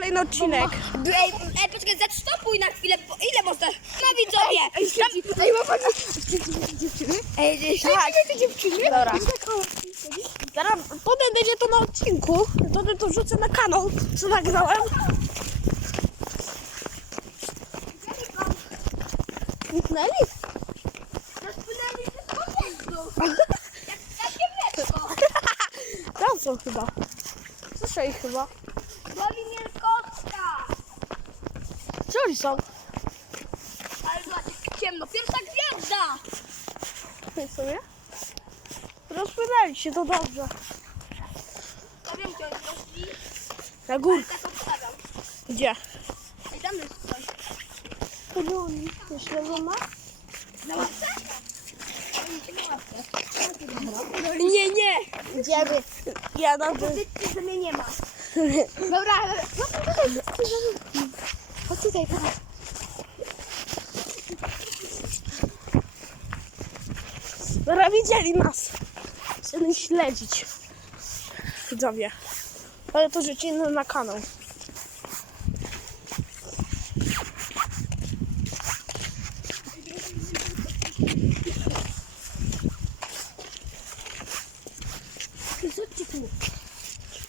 kolejny odcinek. Ej, ej, poczekaj, zastopuj na chwilę, bo ile można... No widzowie! Tam... Ej, ma pani dziewczyny? Ej, Tak. dziewczyny? Dobra. Teraz potem będzie to na odcinku. Potem to wrzucę na kanał, co nagrałem. Zniknęli? Rozpłynęli się z kontekstu. Jak takie mleczko. Tam są chyba. Słyszę ich chyba. Mnie kotka. Gdzie oni są? Ale zobaczcie, ciemno. Pierwsza gwiazda. Tutaj sobie. Rozpłynęli się, to dobrze. Ja wiem, gdzie oni poszli. Na górkę. Tak obstawiam. Gdzie? Ej, tam jest coś. Gdzie oni? Myślę, że ma? Na łapce? Ale nie na łapce. Nie, nie. Idziemy. Ja na dół. Powiedzcie, że mnie nie ma. Dobra, no tutaj. Chodź tutaj, teraz. Dobra, widzieli nas. Chcemy śledzić. Widzowie. Ale to rzucimy na kanał.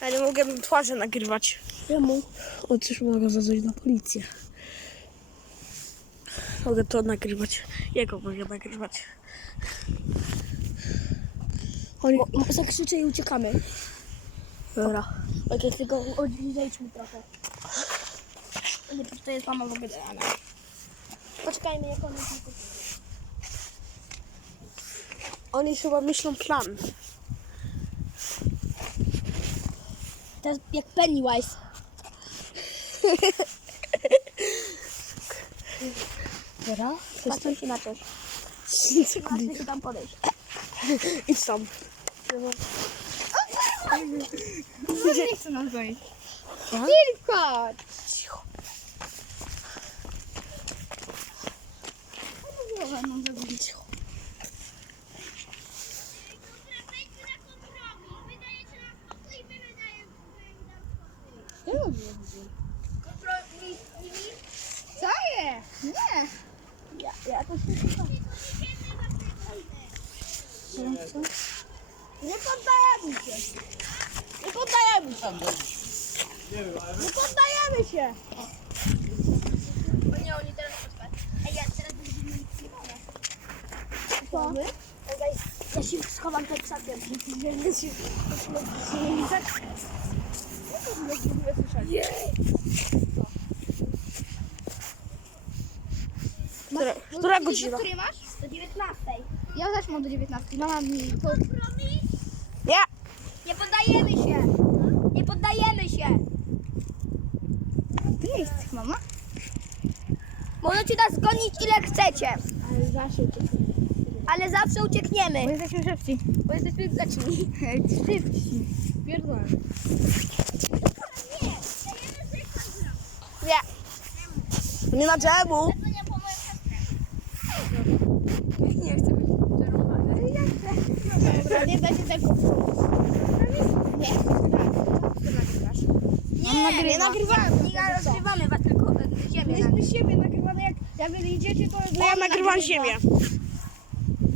Ja nie mogę twarzy nagrywać. Czemu? O, cóż mogę zadzwonić na policję. Mogę to nagrywać. Jego mogę nagrywać. Oni... Zakrzyczę i uciekamy. Dobra. Okej, tylko odjeżdżajmy trochę. Nie, to jest mama w ogóle. Ana. Poczekajmy, jak ona tylko... Oni chyba myślą plan. To jest jak Pennywise. Dobra? Patrzę się na coś. Patrzę się tam podejść. Idź tam. Nie chcę nam. Ja? Tylko! Cicho. Co jest? Nie. Ja, ja to się Nie poddajemy się. Nie poddajemy się. Nie poddajemy się. O nie, oni teraz poczekaj. Ej, ja teraz będę mieli filmowe. Co? my? Ja się schowam przed psakiem. Ja się Która, która godzina? Do której masz? Do 19. Ja też mam do 19. Mama mi to... Nie. Nie poddajemy się! Nie poddajemy się! Gdzie jest mama? Możecie nas gonić ile chcecie, Ale zawsze ale zawsze uciekniemy. Bo jesteśmy szybci. Bo jesteśmy grzeczni. Szybci. Pierdolę. Nie. Nie na drzewu. Nie chcę być czerwony. Ja chcę. Dobra, nie da się tego. Nie. Nie, nie nagrywamy. Nie nagrywamy was, tylko e, ziemię. Myśmy siebie nagrywane, jak, jak wy idziecie, to... Bo ja nagrywam ziemię.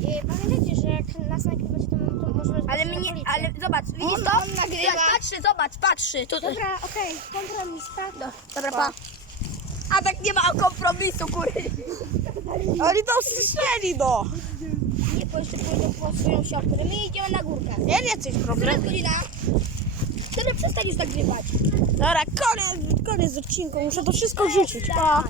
I pamiętajcie, że jak nas nagrywacie, to, to możemy... Ale mnie, ale zobacz, widzisz to? on nagrywa. Zobacz, Patrzy, zobacz, patrzy. Tutaj. Dobra, okej, kompromis, tak? Do, dobra, pa. A tak nie ma kompromisu, kurde. Oni tam słyszeli, no. Nie, bo jeszcze pójdę po swoją siostrę. My idziemy na górkę. Nie, nie coś Która problem. jest godzina? Przestaniesz nagrywać. Dobra, koniec, koniec odcinku. Muszę to wszystko wrzucić. Pa.